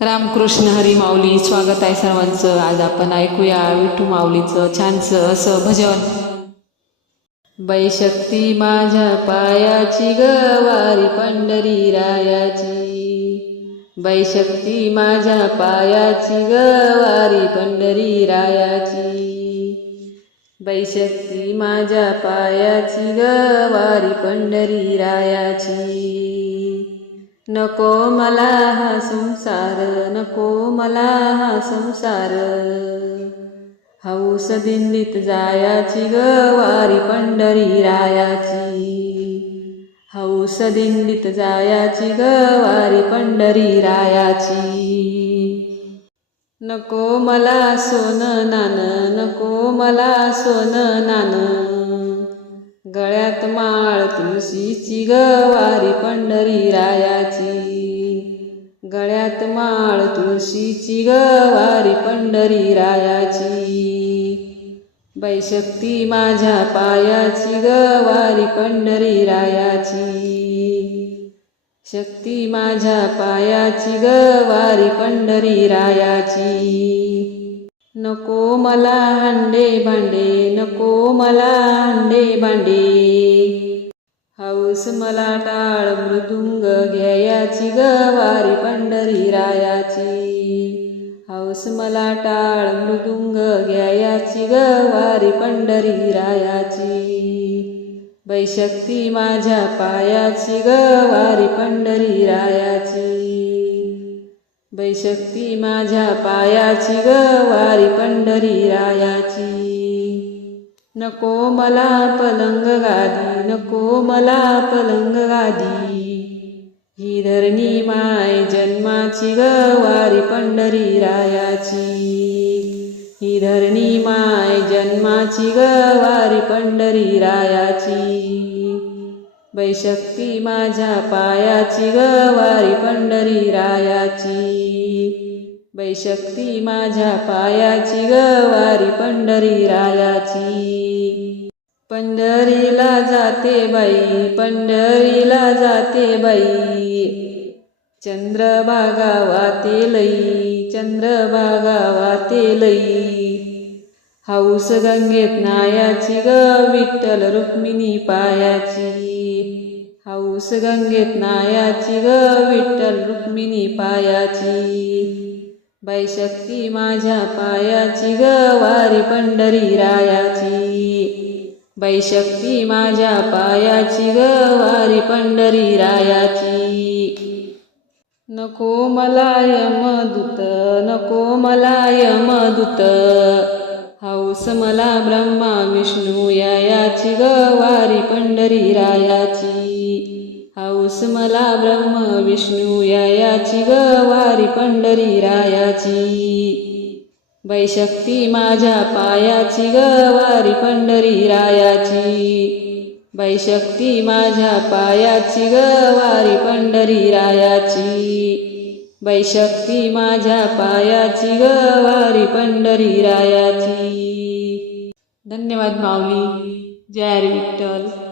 रामकृष्ण हरी माऊली स्वागत आहे सर्वांचं. आज आपण ऐकूया विठू माऊलीचं छानसं असं भजन. बैशक्ती माझ्या पायाची गवारी पंढरी रायाची. बैशक्ती माझ्या पायाची गवारी पंढरी रायाची. बैशक्ती माझ्या पायाची गवारी पंढरी रायाची. नको मला हा संसार नको मला हा संसार. हौस दिंडीत जायाची गवारी पंढरी रायाची. हौस दिंडीत जायाची गवारी पंढरी रायाची. नको मला सोन नान नको मला सोन नान गळ्यात माळ तुळशीची गवारी पंढरी रायाची. गळ्यात माळ तुळशीची गवारी पंढरी रायाची. बैशक्ती माझ्या पायाची गवारी पंढरी रायाची. शक्ती माझ्या पायाची गवारी पंढरी रायाची. नको मला हंडे भांडे नको मला हंडे भांडे. हौस मला टाळ मृदुंग घ्यायाची गवारी पंढरी रायाची. हौस मला टाळ मृदुंग घ्यायाची गवारी पंढरी रायाची. बैशक्ती माझ्या पायाची गवारी पंढरी रायाची. बैशक्ती माझ्या पायाची गवारी पंढरी रायाची. नको मला पलंग गादी नको मला पलंग गादी. ही धरणी माय जन्माची गवारी पंढरी रायाची. ही धरणी माय जन्माची गवारी पंढरी रायाची. बैशक्ती माझ्या पायाची गवारी पंढरी रायाची. बैशक्ती माझ्या पायाची गवारी पंढरी रायाची. पंढरीला जाते बाई पंढरीला जाते बाई. चंद्रभागा वाते लई चंद्रभागा वाते लई. हाऊस गंगेत नायाची ग विठ्ठल रुक्मिणी पायाची. हाऊस गंगेत नायाची ग विठ्ठल रुक्मिणी पायाची. बैशक्ती माझ्या पायाची ग वारी पंढरी रायाची. बैशक्ती माझ्या पायाची ग वारी पंढरी रायाची. नको मलाय मदुत नको मलाय मदुत. हौस मला ब्रह्मा विष्णू याची गवारी पंढरी रायाची. हौस मला ब्रह्म विष्णू याची गवारी पंढरी रायाची. बैशक्ती माझ्या पायाची गवारी पंढरी रायाची. बैशक्ती माझ्या पायाची गवारी पंढरी रायाची. वैशक्ती माझ्या पायाची गवारी पंढरी रायाची. धन्यवाद माऊली. जय विठ्ठल.